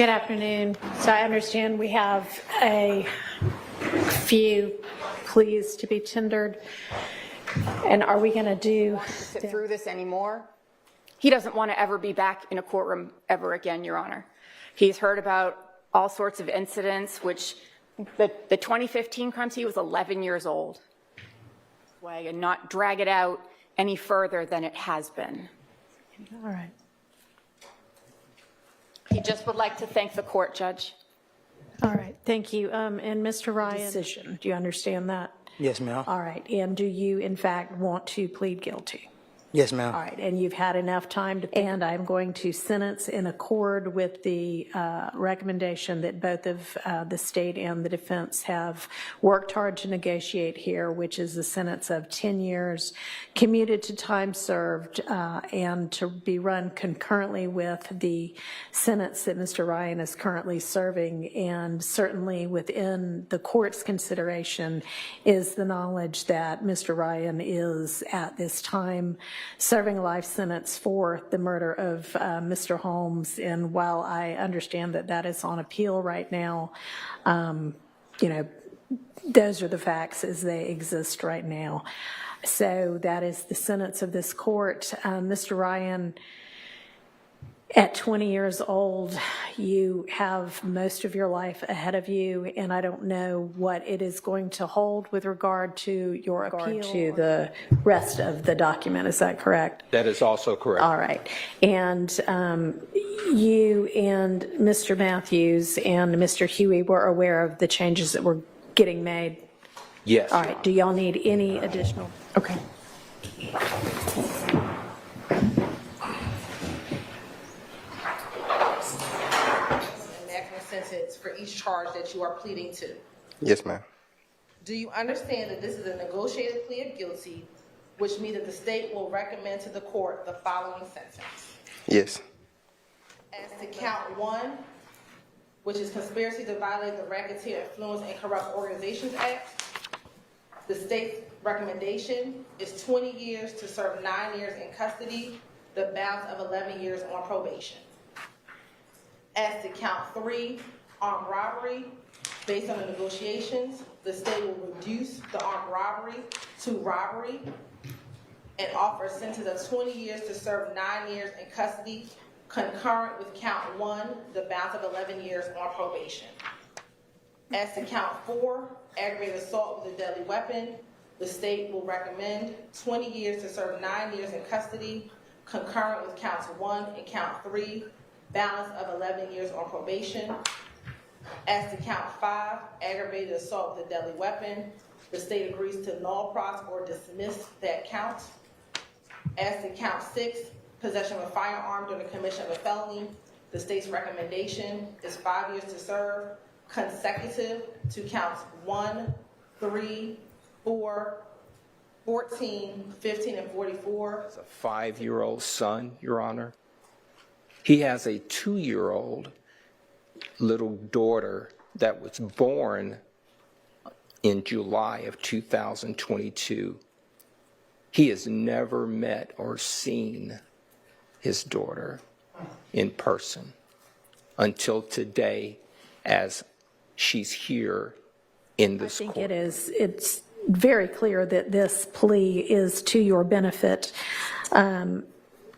Good afternoon. So I understand we have a few pleas to be tendered. And are we going to do sit through this anymore? He doesn't want to ever be back in a courtroom ever again, Your Honor. He's heard about all sorts of incidents, which the 2015 crimes, he was 11 years old. And not drag it out any further than it has been. All right. He just would like to thank the court, Judge. All right. Thank you. And Mr. Ryan, decision. Do you understand that? Yes, ma'am. All right. And do you, in fact, want to plead guilty? Yes, ma'am. All right. And you've had enough time to, and I'm going to sentence in accord with the recommendation that both of the state and the defense have worked hard to negotiate here, which is a sentence of 10 years commuted to time served and to be run concurrently with the sentence that Mr. Ryan is currently serving. And certainly within the court's consideration is the knowledge that Mr. Ryan is at this time serving a life sentence for the murder of Mr. Holmes. And while I understand that that is on appeal right now, you know, those are the facts as they exist right now. So that is the sentence of this court. Mr. Ryan, at 20 years old, you have most of your life ahead of you, and I don't know what it is going to hold with regard to your appeal to the rest of the document. Is that correct? That is also correct. All right. And you and Mr. Matthews and Mr. Huey were aware of the changes that were getting made? Yes. All right. Do y'all need any additional? Okay. Sentence for each charge that you are pleading to. Yes, ma'am. Do you understand that this is a negotiated plea of guilty, which means that the state will recommend to the court the following sentence? Yes. As to count 1, which is conspiracy to violate the Racketeer Influence and Corrupt Organizations Act, the state's recommendation is 20 years to serve 9 years in custody, the balance of 11 years on probation. As to count 3, armed robbery, based on the negotiations, the state will reduce the armed robbery to robbery and offer a sentence of 20 years to serve 9 years in custody, concurrent with count 1, the balance of 11 years on probation. As to count 4, aggravated assault with a deadly weapon, the state will recommend 20 years to serve 9 years in custody, concurrent with counts 1 and count 3, balance of 11 years on probation. As to count 5, aggravated assault with a deadly weapon, the state agrees to null pros or dismiss that count. As to count 6, possession of a firearm during the commission of a felony, the state's recommendation is 5 years to serve, consecutive to counts 1, 3, 4, 14, 15, and 44. As a 5-year-old son, Your Honor. He has a 2-year-old little daughter that was born in July of 2022. He has never met or seen his daughter in person until today as she's here in this court. I think it's very clear that this plea is to your benefit,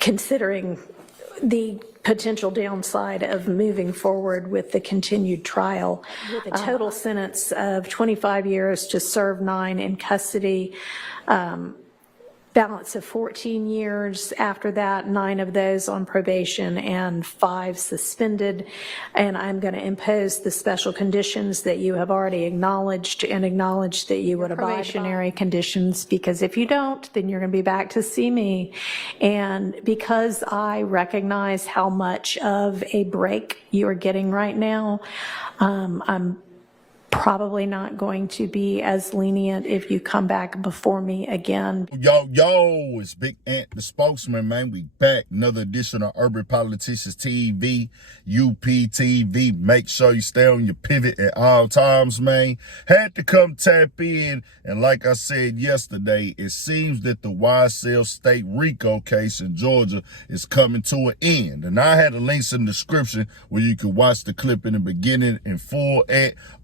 considering the potential downside of moving forward with the continued trial. With a total sentence of 25 years to serve 9 in custody, balance of 14 years after that, 9 of those on probation and 5 suspended. And I'm going to impose the special conditions that you have already acknowledged and acknowledged that you would abide by. Probationary conditions, because if you don't, then you're going to be back to see me. And because I recognize how much of a break you are getting right now, I'm probably not going to be as lenient if you come back before me again. Yo, it's Big Ant, the spokesman, man. We back. Another edition of Urban Politicians TV, UPTV. Make sure you stay on your pivot at all times, man. Had to come tap in. And like I said yesterday, it seems that the YSL State RICO case in Georgia is coming to an end. And I had the links in the description where you can watch the clip in the beginning in full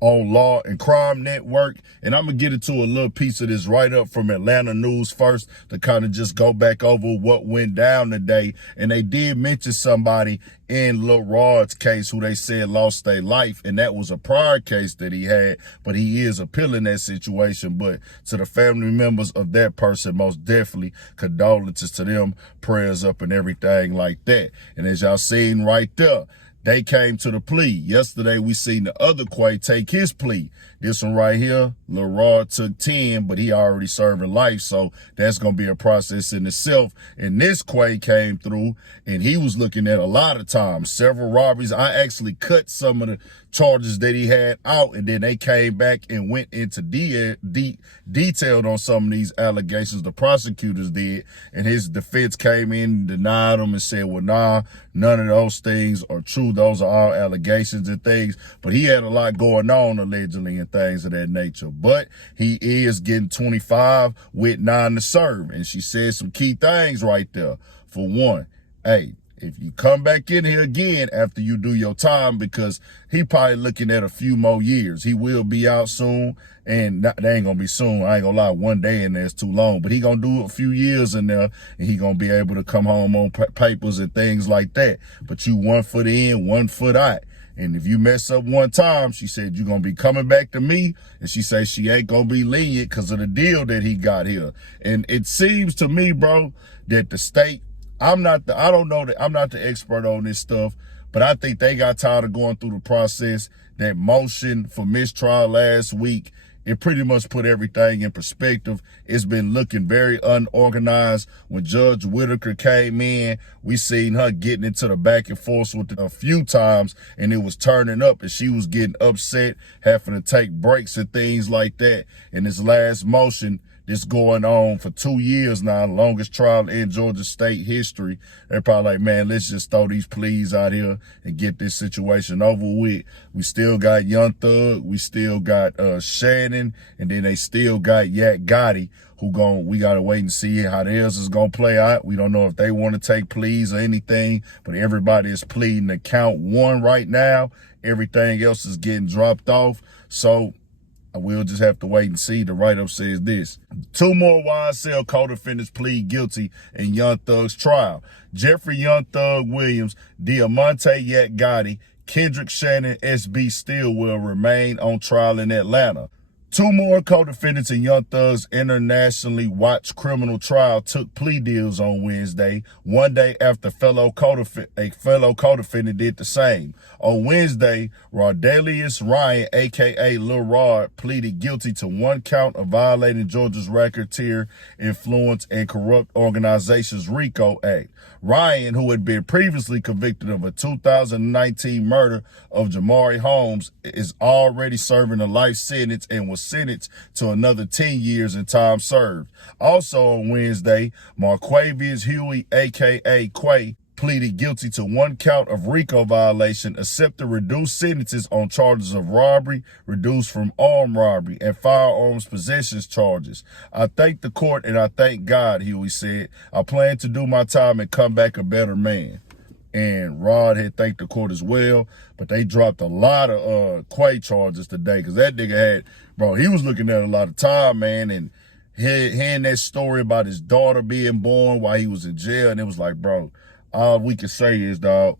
on Law and Crime Network. And I'm going to get into a little piece of this right up from Atlanta News first to kind of just go back over what went down today. And they did mention somebody in Lil Rod's case who they said lost their life, and that was a prior case that he had, but he is appealing that situation. But to the family members of that person, most definitely condolences to them, prayers up and everything like that. And as y'all seen right there, they came to the plea. Yesterday, we seen the other Quay take his plea. This one right here, Lil Rod took 10, but he already serving life, so that's going to be a process in itself. And this Quay came through, and he was looking at a lot of times, several robberies. I actually cut some of the charges that he had out, and then they came back and went into detailed on some of these allegations. The prosecutors did, and his defense came in, denied them, and said, well, nah, none of those things are true. Those are all allegations and things. But he had a lot going on, allegedly, and things of that nature. But he is getting 25 with 9 to serve. And she said some key things right there. For one, hey, if you come back in here again after you do your time, because he probably looking at a few more years. He will be out soon, and they ain't gonna be soon. I ain't gonna lie, one day in there is too long, but he gonna do a few years in there, and he gonna be able to come home on papers and things like that. But you 1 foot in, 1 foot out. And if you mess up one time, she said, you're going to be coming back to me. And she said she ain't going to be lenient because of the deal that he got here. And it seems to me, bro, that the state, I'm not the expert on this stuff, but I think they got tired of going through the process. That motion for mistrial last week, it pretty much put everything in perspective. It's been looking very unorganized. When Judge Whitaker came in, we seen her getting into the back and forth with a few times, and it was turning up, and she was getting upset, having to take breaks and things like that. And this last motion, this going on for 2 years now, longest trial in Georgia state history. They're probably like, man, let's just throw these pleas out here and get this situation over with. We still got Young Thug, we still got Shannon, and then they still got Yak Gotti, we gotta wait and see how theirs is gonna play out. We don't know if they want to take pleas or anything, but everybody is pleading to count 1 right now. Everything else is getting dropped off. So we'll just have to wait and see. The write-up says this. 2 more YSL co-defendants plead guilty in Young Thug's trial. Jeffrey Young Thug Williams, Diamante Yak Gotti, Kendrick Shannon, SB Stillwell remain on trial in Atlanta. 2 more co-defendants in Young Thug's internationally watched criminal trial took plea deals on Wednesday, 1 day after a fellow co-defendant did the same. On Wednesday, Rodelius Ryan, a.k.a. Lil Rod, pleaded guilty to 1 count of violating Georgia's Racketeer, Influence, and Corrupt Organizations RICO Act. Ryan, who had been previously convicted of a 2019 murder of Jamari Holmes, is already serving a life sentence and was sentenced to another 10 years in time served. Also on Wednesday, Marquavius Huey, a.k.a. Quay, pleaded guilty to 1 count of RICO violation, accepted reduced sentences on charges of robbery, reduced from armed robbery, and firearms possessions charges. I thank the court and I thank God, Huey said. I plan to do my time and come back a better man. And Rod had thanked the court as well, but they dropped a lot of Quay charges today, because that nigga had, bro, he was looking at a lot of time, man, and hearing that story about his daughter being born while he was in jail, and it was like, bro, all we can say is, dog,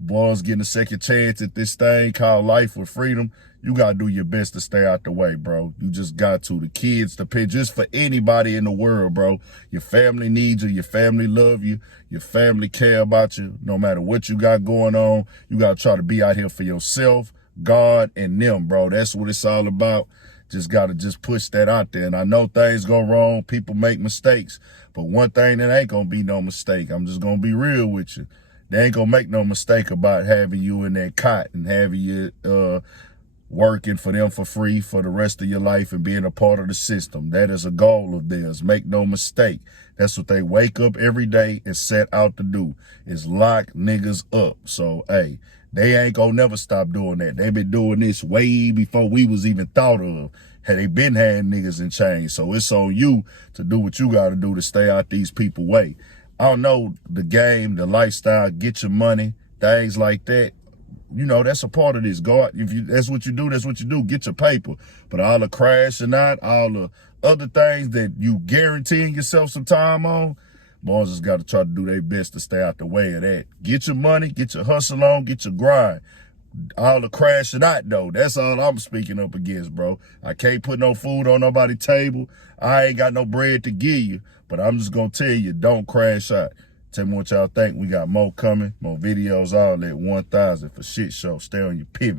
boys getting a second chance at this thing called life with freedom. You got to do your best to stay out the way, bro. You just got to. The kids depend, just for anybody in the world, bro. Your family needs you. Your family love you. Your family care about you. No matter what you got going on, you got to try to be out here for yourself, God, and them, bro. That's what it's all about. Just got to just push that out there. And I know things go wrong. People make mistakes. But one thing that ain't going to be no mistake, I'm just going to be real with you. They ain't going to make no mistake about having you in that cot and having you working for them for free for the rest of your life and being a part of the system. That is a goal of theirs. Make no mistake. That's what they wake up every day and set out to do, is lock niggas up. So, hey, they ain't gonna never stop doing that. They been doing this way before we was even thought of. Had they been had niggas in chains. So it's on you to do what you gotta do to stay out these people's way. I don't know, the game, the lifestyle, get your money, things like that. You know, that's a part of this. Go out, if you that's what you do, that's what you do. Get your paper. But all the crashing out, all the other things that you guaranteeing yourself some time on, boys just got to try to do their best to stay out the way of that. Get your money, get your hustle on, get your grind. All the crashing out, though, that's all I'm speaking up against, bro. I can't put no food on nobody's table. I ain't got no bread to give you, but I'm just going to tell you, don't crash out. Tell me what y'all think. We got more coming, more videos, all that 1,000 for shit show. Stay on your pivot.